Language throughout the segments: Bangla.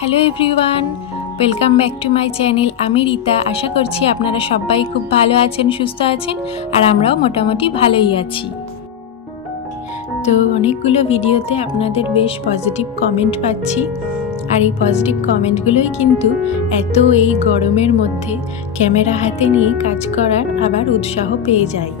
Hello everyone, welcome back to my channel. আমি রীতা। আশা করছি আপনারা সবাই খুব ভালো আছেন, সুস্থ আছেন, আর আমরাও মোটামুটি ভালোই আছি। তো অনেকগুলো ভিডিওতে আপনাদের বেশ পজিটিভ কমেন্ট পাচ্ছি, আর এই পজিটিভ কমেন্টগুলোই কিন্তু এত এই গরমের মধ্যে ক্যামেরা হাতে নিয়ে কাজ করার আবার উৎসাহ পেয়ে যায়।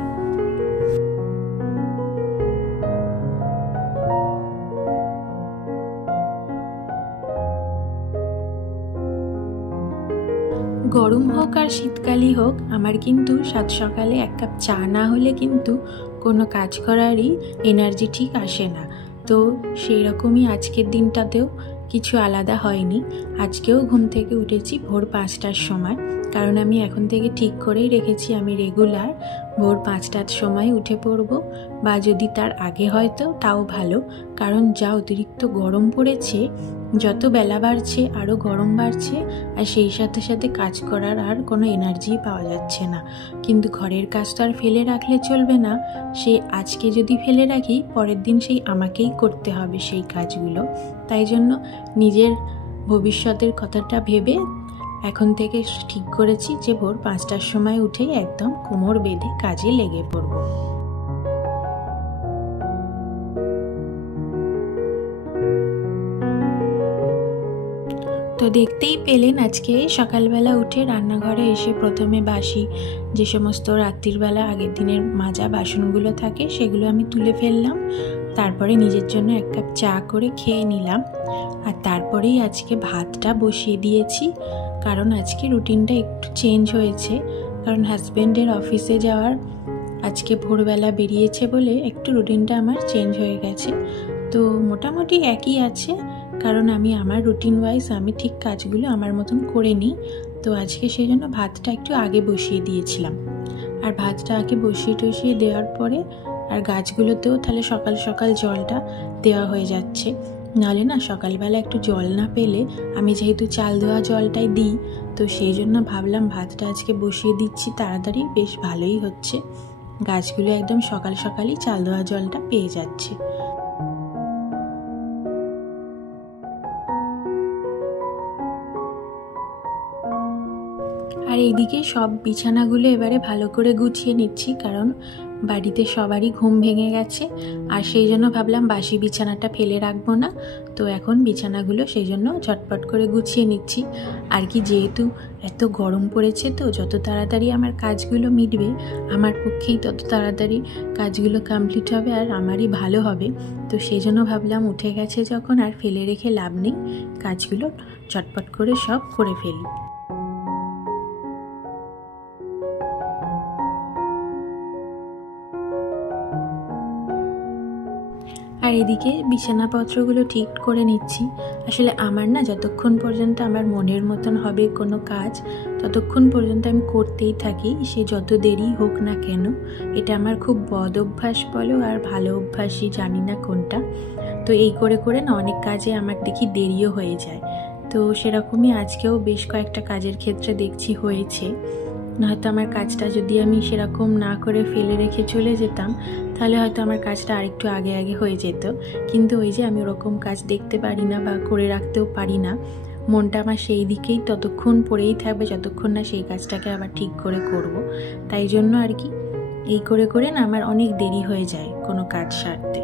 গরম হোক আর শীতকালই হোক, আমার কিন্তু সাত সকালে এক কাপ চা না হলে কিন্তু কোনো কাজ করারই এনার্জি ঠিক আসে না। তো সেই রকমই আজকের দিনটাতেও কিছু আলাদা হয়নি। আজকেও ঘুম থেকে উঠেছি ভোর 5টার সময়, কারণ আমি এখন থেকে ঠিক করেই রেখেছি আমি রেগুলার ভোর 5টার সময় উঠে পড়ব, বা যদি তার আগে হয়তো তাও ভালো, কারণ যা অতিরিক্ত গরম পড়েছে, যত বেলা বাড়ছে আরও গরম বাড়ছে, আর সেই সাথে সাথে কাজ করার আর কোনো এনার্জি পাওয়া যাচ্ছে না। কিন্তু ঘরের কাজ তো আর ফেলে রাখলে চলবে না। সে আজকে যদি ফেলে রাখি, পরের দিন সেই আমাকেই করতে হবে সেই কাজগুলো। তাই জন্য নিজের ভবিষ্যতের কথাটা ভেবে এখন থেকে ঠিক করেছি যে ভোর 5টার সময় উঠেই একদম কোমর বেঁধে কাজে লেগে পড়ব। তো দেখতেই পেলেন আজকে সকালবেলা উঠে রান্নাঘরে এসে প্রথমে বাসি যে সমস্ত রাত্রিবেলা আগের দিনের মাজা বাসনগুলো থাকে সেগুলো আমি তুলে ফেললাম। তারপরে নিজের জন্য এক কাপ চা করে খেয়ে নিলাম, আর তারপরেই আজকে ভাতটা বসিয়ে দিয়েছি, কারণ আজকে রুটিনটা একটু চেঞ্জ হয়েছে। কারণ হাজব্যান্ডের অফিসে যাওয়ার আজকে ভোরবেলা বেরিয়েছে বলে একটু রুটিনটা আমার চেঞ্জ হয়ে গেছে। তো মোটামুটি একই আছে, কারণ আমি আমার রুটিন ওয়াইজ আমি ঠিক কাজগুলো আমার মতন করে নিই। তো আজকে সেই জন্য ভাতটা একটু আগে বসিয়ে দিয়েছিলাম, আর ভাতটা আগে বসিয়ে দেওয়ার পরে আর গাছগুলোতেও তাহলে সকাল সকাল জলটা দেওয়া হয়ে যাচ্ছে। নাহলে না সকালবেলা একটু জল না পেলে, আমি যেহেতু চাল দেওয়া জলটাই দিই, তো সেই জন্য ভাবলাম ভাতটা আজকে বসিয়ে দিচ্ছি তাড়াতাড়ি, বেশ ভালোই হচ্ছে। গাছগুলো একদম সকাল সকালই চাল দেওয়া জলটা পেয়ে যাচ্ছে। আর এইদিকে সব বিছানাগুলো এবারে ভালো করে গুছিয়ে নিচ্ছি, কারণ বাড়িতে সবারই ঘুম ভেঙে গেছে, আর সেই জন্য ভাবলাম বাসি বিছানাটা ফেলে রাখবো না। তো এখন বিছানাগুলো সেই জন্য ঝটপট করে গুছিয়ে নিচ্ছি। আর কি, যেহেতু এত গরম পড়েছে, তো যত তাড়াতাড়ি আমার কাজগুলো মিটবে আমার পক্ষেই তত তাড়াতাড়ি কাজগুলো কমপ্লিট হবে, আর আমারই ভালো হবে। তো সেই জন্য ভাবলাম উঠে গেছে যখন আর ফেলে রেখে লাভ নেই, কাজগুলো চটপট করে সব করে ফেলি। আর এদিকে বিছানাপত্রগুলো ঠিক করে নিচ্ছি। আসলে আমার না যতক্ষণ পর্যন্ত আমার মনের মতন হবে কোনো কাজ, ততক্ষণ পর্যন্ত আমি করতেই থাকি, সে যত দেরি হোক না কেন। এটা আমার খুব বদ অভ্যাস বলো আর ভালো অভ্যাসই, জানি না কোনটা। তো এই করে করে না অনেক কাজে আমার দেখি দেরিও হয়ে যায়। তো সেরকমই আজকেও বেশ কয়েকটা কাজের ক্ষেত্রে দেখছি হয়েছে। নয়তো আমার কাজটা যদি আমি সেরকম না করে ফেলে রেখে চলে যেতাম, তাহলে হয়তো আমার কাজটা আরেকটু আগে আগে হয়ে যেত। কিন্তু ওই যে আমি ওরকম কাজ দেখতে পারি না বা করে রাখতেও পারি না, মনটা আমার সেই দিকেই ততক্ষণ পড়েই থাকবে যতক্ষণ না সেই কাজটাকে আবার ঠিক করে করব। তাই জন্য আর কি এই করে করে না আমার অনেক দেরি হয়ে যায় কোনো কাজ সারতে।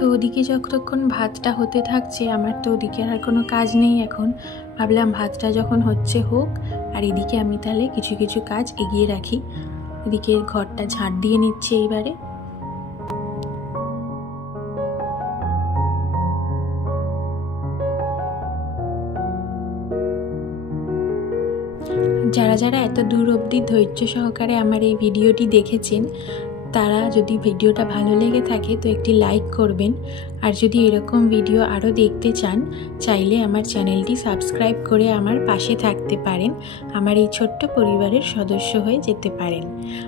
তো ওদিকে যতক্ষণ ভাতটা হতে থাকছে, আমার তো ওদিকে আর কোনো কাজ নেই এখন। ভাবলাম ভাতটা যখন হচ্ছে হোক, আর এদিকে আমি তাহলে কিছু কিছু কাজ এগিয়ে রাখি। এদিকে ঘরটা ঝাঁট দিয়ে নিচ্ছি এইবারে। যারা যারা এত দূর অবধি ধৈর্য সহকারে আমার এই ভিডিওটি দেখেছেন, তারা যদি ভিডিওটা ভালো লেগে থাকে তো একটি লাইক করবেন। আর যদি এরকম ভিডিও আরও দেখতে চান, চাইলে আমার চ্যানেলটি সাবস্ক্রাইব করে আমার পাশে থাকতে পারেন, আমার এই ছোট্ট পরিবারের সদস্য হয়ে যেতে পারেন।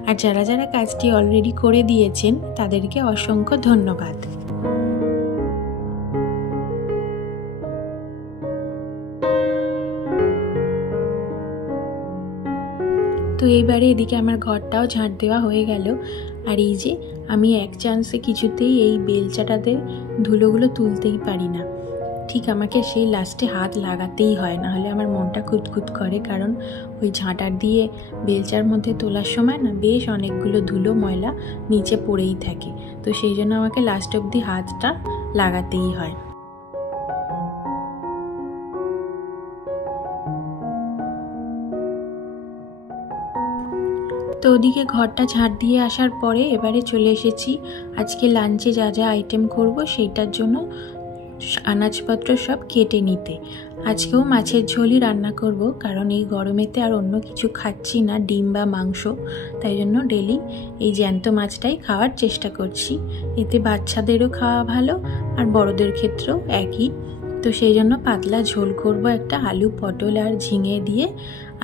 আর যারা যারা কাজটি অলরেডি করে দিয়েছেন তাদেরকে অসংখ্য ধন্যবাদ। তো এইবারে এদিকে আমার ঘরটাও ঝাঁট দেওয়া হয়ে গেল। আর এই যে আমি এক চান্সে কিছুতেই এই বেলচাটাতে ধুলোগুলো তুলতেই পারি না, ঠিক আমাকে সেই লাস্টে হাত লাগাতেই হয়, না হলে আমার মনটা খুঁতখুত করে। কারণ ওই ঝাঁটার দিয়ে বেলচার মধ্যে তোলার সময় না বেশ অনেকগুলো ধুলো ময়লা নিচে পড়েই থাকে, তো সেই জন্য আমাকে লাস্ট অবধি হাতটা লাগাতেই হয়। তো ওদিকে ঘরটা ঝাঁট দিয়ে আসার পরে এবারে চলে এসেছি আজকে লাঞ্চে যা যা আইটেম করব সেইটার জন্য আনাজপত্র সব কেটে নিতে। আজকেও মাছের ঝোলই রান্না করব, কারণ এই গরমেতে আর অন্য কিছু খাচ্ছি না, ডিম বা মাংস, তাই জন্য ডেলি এই জ্যান্ত মাছটাই খাওয়ার চেষ্টা করছি। এতে বাচ্চাদেরও খাওয়া ভালো আর বড়দের ক্ষেত্রেও একই। তো সেই জন্য পাতলা ঝোল করব একটা আলু পটল আর ঝিঙে দিয়ে।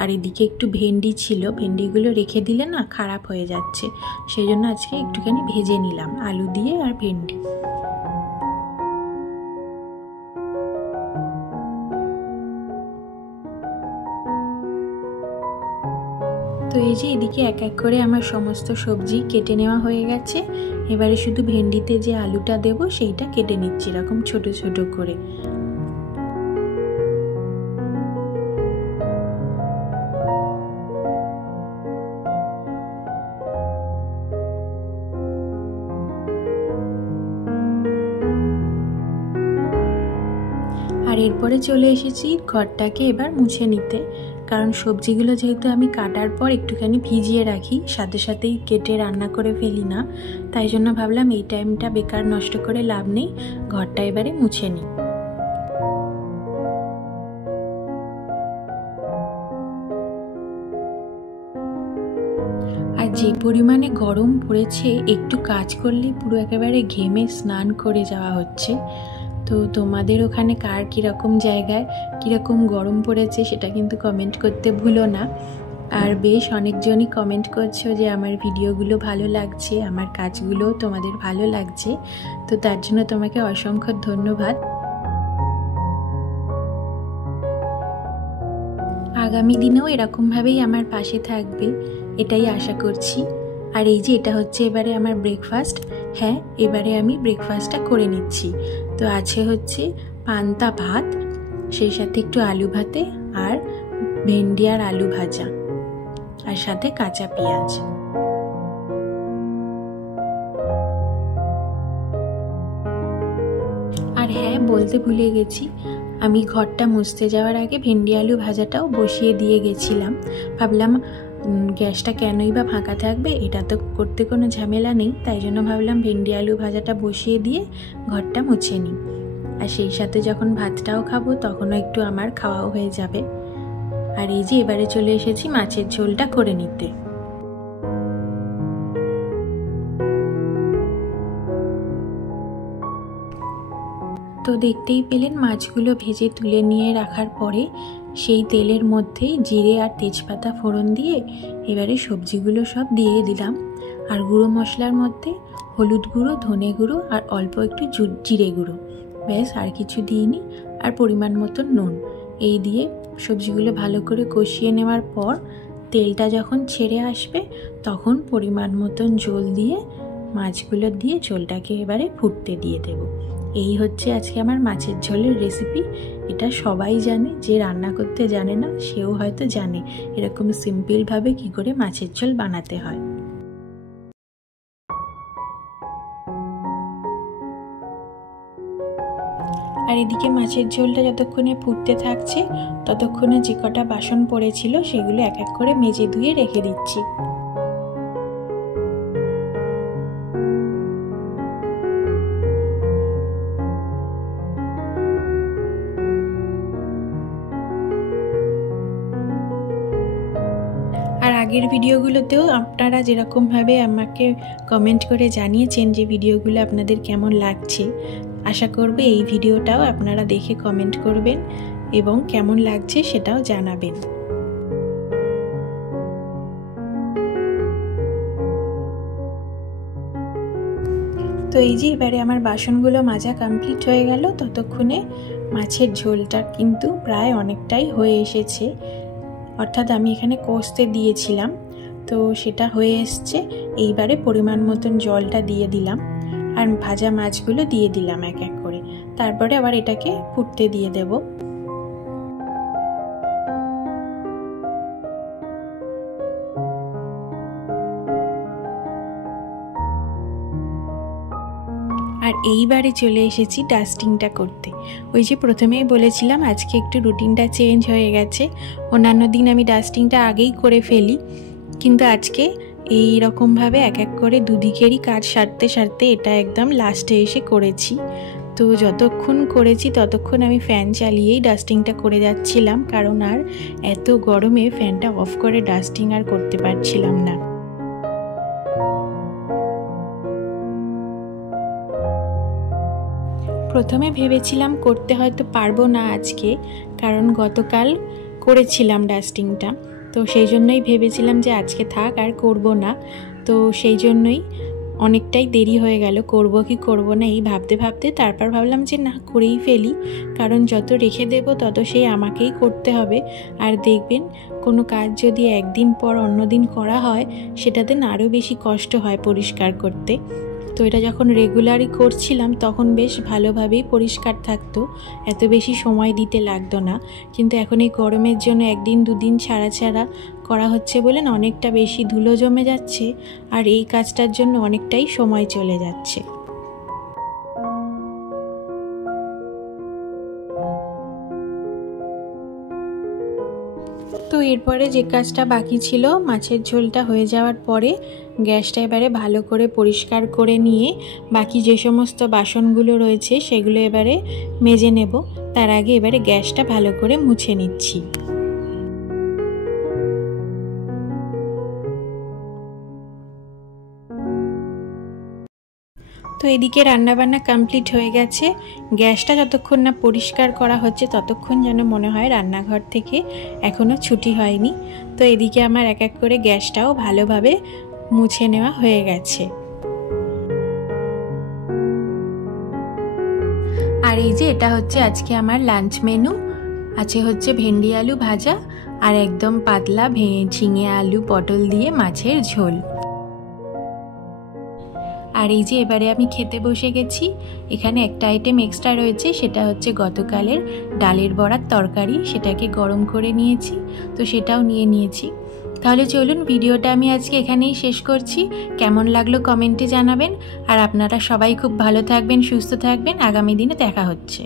আর এদিকে একটু ভেন্ডি ছিল, ভেন্ডিগুলো রেখে দিলে না খারাপ হয়ে যাচ্ছে, সেই জন্য আজকে একটুখানি ভেজে নিলাম আলু দিয়ে আর ভেন্ডি। তো এই যে এদিকে এক এক করে আমার সমস্ত সবজি কেটে নেওয়া হয়ে গেছে। এবারে শুধু ভেন্ডিতে যে আলুটা দেব সেইটা কেটে নিচ্ছি এরকম ছোট ছোট করে। আর এরপরে চলে এসেছি ঘরটাকে এবার মুছে নিতে, কারণ সবজিগুলো যেহেতু আমি কাটার পর একটুখানি ভিজিয়ে রাখি, সাথে সাথেই কেটে রান্না করে ফেলি না, তাই জন্য ভাবলাম এই টাইমটা বেকার নষ্ট করে লাভ নেই, ঘরটা এবারে মুছে নিই। আর যে পরিমাণে গরম পড়েছে, একটু কাজ করলেই পুরো একেবারে ঘেমে স্নান করে যাওয়া হচ্ছে। তো তোমাদের ওখানে কার কীরকম জায়গায় কীরকম গরম পড়েছে সেটা কিন্তু কমেন্ট করতে ভুলো না। আর বেশ অনেকজনই কমেন্ট করছো যে আমার ভিডিওগুলো ভালো লাগছে, আমার কাজগুলোও তোমাদের ভালো লাগছে, তো তার জন্য তোমাকে অসংখ্য ধন্যবাদ। আগামী দিনেও এরকমভাবেই আমার পাশে থাকবে এটাই আশা করছি। আর এই যে এটা হচ্ছে এবারে আমার ব্রেকফাস্ট। হ্যাঁ, এবারে আমি ব্রেকফাস্টটা করে নিচ্ছি। তো আছে হচ্ছে পান্তা ভাত, সেই সাথে একটু আলু ভাতে আর ভেন্ডি আর আলু ভাজা, আর সাথে কাঁচা পেঁয়াজ। আর হ্যাঁ, বলতে ভুলে গেছি, আমি ঘরটা মুছতে যাওয়ার আগে ভেন্ডি আলু ভাজাটাও বসিয়ে দিয়ে গেছিলাম। ভাবলাম গ্যাসটা কেনই বা ফাঁকা থাকবে, এটা তো করতে কোনো ঝামেলা নেই, তাই জন্য ভাবলাম ভেন্ডি আলু ভাজাটা বসিয়ে দিয়ে ঘরটা মুছে নিই। আর সেই সাথে যখন ভাতটাও খাবো তখনও একটু আমার খাওয়াও হয়ে যাবে। আর এই যে এবারে চলে এসেছি মাছের ঝোলটা করে নিতে। তো দেখতেই পেলেন মাছগুলো ভেজে তুলে নিয়ে রাখার পরে সেই তেলের মধ্যেই জিরে আর তেজপাতা ফোড়ন দিয়ে এবারে সবজিগুলো সব দিয়ে দিলাম। আর গুঁড়ো মশলার মধ্যে হলুদ গুঁড়ো, ধনে গুঁড়ো আর অল্প একটু জিরে গুঁড়ো, ব্যাস আর কিছু দিইনি। আর পরিমাণ মতো নুন, এই দিয়ে সবজিগুলো ভালো করে কষিয়ে নেওয়ার পর তেলটা যখন ছেড়ে আসবে তখন পরিমাণ মতন জল দিয়ে মাছগুলো দিয়ে ঝোলটাকে এবারে ফুটতে দিয়ে দেব। এই হচ্ছে আজকে আমার মাছের ঝোলের রেসিপি। এটা সবাই জানে, যে রান্না করতে জানে না সেও হয়তো জানে এরকম সিম্পলভাবে কি করে মাছের ঝোল বানাতে হয়। আর এদিকে মাছের ঝোলটা যতক্ষণে ফুটতে থাকছে ততক্ষণে যে কটা বাসন পড়েছিল সেগুলো এক এক করে মেজে ধুয়ে রেখে দিচ্ছি। আর আগের ভিডিওগুলোতেও আপনারা যেরকমভাবে আমাকে কমেন্ট করে জানিয়েছেন যে ভিডিওগুলো আপনাদের কেমন লাগছে, আশা করব এই ভিডিওটাও আপনারা দেখে কমেন্ট করবেন এবং কেমন লাগছে সেটাও জানাবেন। তো এই যে এবারে আমার বাসনগুলো মাজা কমপ্লিট হয়ে গেল, ততক্ষণে মাছের ঝোলটা কিন্তু প্রায় অনেকটাই হয়ে এসেছে। অর্থাৎ আমি এখানে কষতে দিয়েছিলাম, তো সেটা হয়ে এসছে। এইবারে পরিমাণ মতন জলটা দিয়ে দিলাম আর ভাজা মাছগুলো দিয়ে দিলাম এক এক করে। তারপরে আবার এটাকে ফুটতে দিয়ে দেব। আর এইবারে চলে এসেছি ডাস্টিংটা করতে। ওই যে প্রথমেই বলেছিলাম আজকে একটু রুটিনটা চেঞ্জ হয়ে গেছে। অন্যান্য দিন আমি ডাস্টিংটা আগেই করে ফেলি, কিন্তু আজকে এই রকমভাবে এক এক করে দুদিকেরই কাজ সারতে সারতে এটা একদম লাস্টে এসে করেছি। তো যতক্ষণ করেছি ততক্ষণ আমি ফ্যান চালিয়েই ডাস্টিংটা করে যাচ্ছিলাম, কারণ আর এত গরমে ফ্যানটা অফ করে ডাস্টিং আর করতে পারছিলাম না। প্রথমে ভেবেছিলাম করতে হয়তো পারবো না আজকে, কারণ গতকাল করেছিলাম ডাস্টিংটা, তো সেই জন্যই ভেবেছিলাম যে আজকে থাক আর করব না। তো সেই জন্যই অনেকটাই দেরি হয়ে গেল, করব কি করব না এই ভাবতে ভাবতে। তারপর ভাবলাম যে না, করেই ফেলি, কারণ যত রেখে দেব তত সেই আমাকেই করতে হবে। আর দেখবেন কোনো কাজ যদি একদিন পর অন্য দিন করা হয় সেটাতে না আরও বেশি কষ্ট হয় পরিষ্কার করতে। তো এটা যখন রেগুলারই করছিলাম তখন বেশ ভালোভাবেই পরিষ্কার থাকতো, এত বেশি সময় দিতে লাগতো না। কিন্তু এখন এই গরমের জন্য একদিন দুদিন ছাড়া ছাড়া করা হচ্ছে বলে না অনেকটা বেশি ধুলো জমে যাচ্ছে, আর এই কাজটার জন্য অনেকটাই সময় চলে যাচ্ছে। তো এরপরে যে কাজটা বাকি ছিল, মাছের ঝোলটা হয়ে যাওয়ার পরে গ্যাসটা এবারে ভালো করে পরিষ্কার করে নিয়ে বাকি যে সমস্ত বাসনগুলো রয়েছে সেগুলো এবারে মেজে নেব। তার আগে এবারে গ্যাসটা ভালো করে মুছে নিচ্ছি। তো এদিকে রান্নাবান্না কমপ্লিট হয়ে গেছে। গ্যাসটা যতক্ষণ না পরিষ্কার করা হচ্ছে ততক্ষণ যেন মনে হয় রান্নাঘর থেকে এখনও ছুটি হয়নি। তো এদিকে আমার এক এক করে গ্যাসটাও ভালোভাবে মুছে নেওয়া হয়ে গেছে। আর এই যে এটা হচ্ছে আজকে আমার লাঞ্চ মেনু। আছে হচ্ছে ভেন্ডি আলু ভাজা আর একদম পাতলা ঝিঙে আলু পটল দিয়ে মাছের ঝোল। আর এই যে এবারে আমি খেতে বসে গেছি। এখানে একটা আইটেম এক্সট্রা রয়েছে, সেটা হচ্ছে গতকালের ডালের বড়ার তরকারি, সেটাকে গরম করে নিয়েছি, তো সেটাও নিয়ে নিয়েছি। তাহলে চলুন ভিডিওটা আমি আজকে এখানেই শেষ করছি। কেমন লাগলো কমেন্টে জানাবেন। আর আপনারা সবাই খুব ভালো থাকবেন, সুস্থ থাকবেন। আগামী দিনে দেখা হচ্ছে।